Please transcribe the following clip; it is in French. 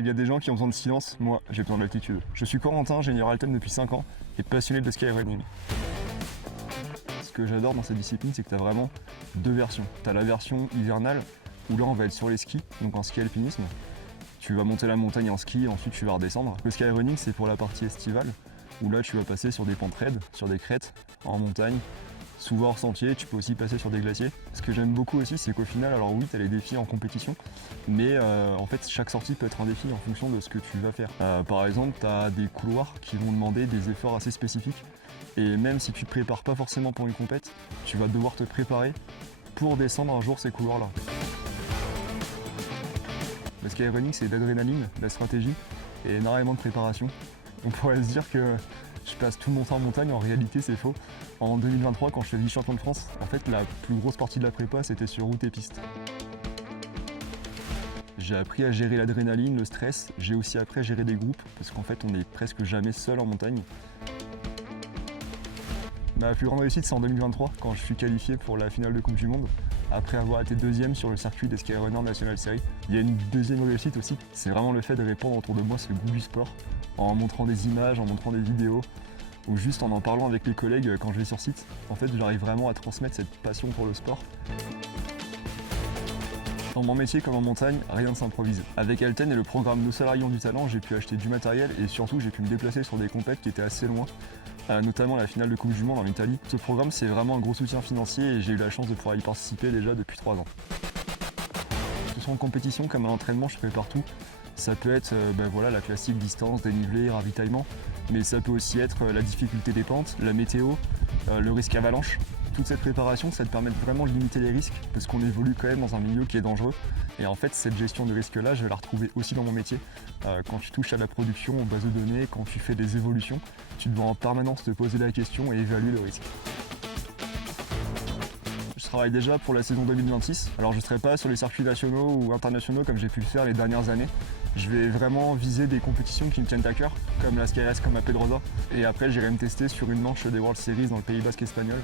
Il y a des gens qui ont besoin de silence, moi j'ai besoin d'altitude. Je suis Corentin, ingénieur Alten depuis 5 ans et passionné de skyrunning. Ce que j'adore dans cette discipline, c'est que tu as vraiment deux versions. Tu as la version hivernale, où là on va être sur les skis, donc en ski alpinisme. Tu vas monter la montagne en ski, ensuite tu vas redescendre. Le skyrunning, c'est pour la partie estivale, où là tu vas passer sur des pentes raides, sur des crêtes, en montagne, souvent hors sentier, tu peux aussi passer sur des glaciers. Ce que j'aime beaucoup aussi, c'est qu'au final, alors oui, tu as les défis en compétition, mais en fait, chaque sortie peut être un défi en fonction de ce que tu vas faire. Par exemple, tu as des couloirs qui vont demander des efforts assez spécifiques, et même si tu te prépares pas forcément pour une compète, tu vas devoir te préparer pour descendre un jour ces couloirs-là. Le skyrunning, c'est de l'adrénaline, de la stratégie et énormément de préparation. On pourrait se dire que je passe tout mon temps en montagne, en réalité c'est faux. En 2023, quand je fais vice-champion de France, en fait la plus grosse partie de la prépa c'était sur route et piste. J'ai appris à gérer l'adrénaline, le stress, j'ai aussi appris à gérer des groupes, parce qu'en fait on n'est presque jamais seul en montagne. Ma plus grande réussite c'est en 2023, quand je suis qualifié pour la finale de Coupe du Monde, après avoir été deuxième sur le circuit des Skyrunners National Series. Il y a une deuxième réussite aussi, c'est vraiment le fait de répandre autour de moi ce goût du sport, en montrant des images, en montrant des vidéos, ou juste en parlant avec les collègues quand je vais sur site. En fait, j'arrive vraiment à transmettre cette passion pour le sport. Dans mon métier comme en montagne, rien ne s'improvise. Avec Alten et le programme Nos Salariés ont du talent, j'ai pu acheter du matériel et surtout j'ai pu me déplacer sur des compètes qui étaient assez loin, notamment la finale de Coupe du Monde en Italie. Ce programme, c'est vraiment un gros soutien financier et j'ai eu la chance de pouvoir y participer déjà depuis 3 ans. Que ce soit en compétition comme à l'entraînement, je prépare tout. Ça peut être voilà, la classique distance, dénivelé, ravitaillement, mais ça peut aussi être la difficulté des pentes, la météo, le risque avalanche. Toute cette préparation, ça te permet vraiment de limiter les risques, parce qu'on évolue quand même dans un milieu qui est dangereux. Et en fait, cette gestion de risque-là, je vais la retrouver aussi dans mon métier. Quand tu touches à la production, aux bases de données, quand tu fais des évolutions, tu dois en permanence te poser la question et évaluer le risque. Je travaille déjà pour la saison 2026. Alors je ne serai pas sur les circuits nationaux ou internationaux comme j'ai pu le faire les dernières années. Je vais vraiment viser des compétitions qui me tiennent à cœur, comme la Skyrace, comme la Pedrosa. Et après j'irai me tester sur une manche des World Series dans le Pays Basque espagnol.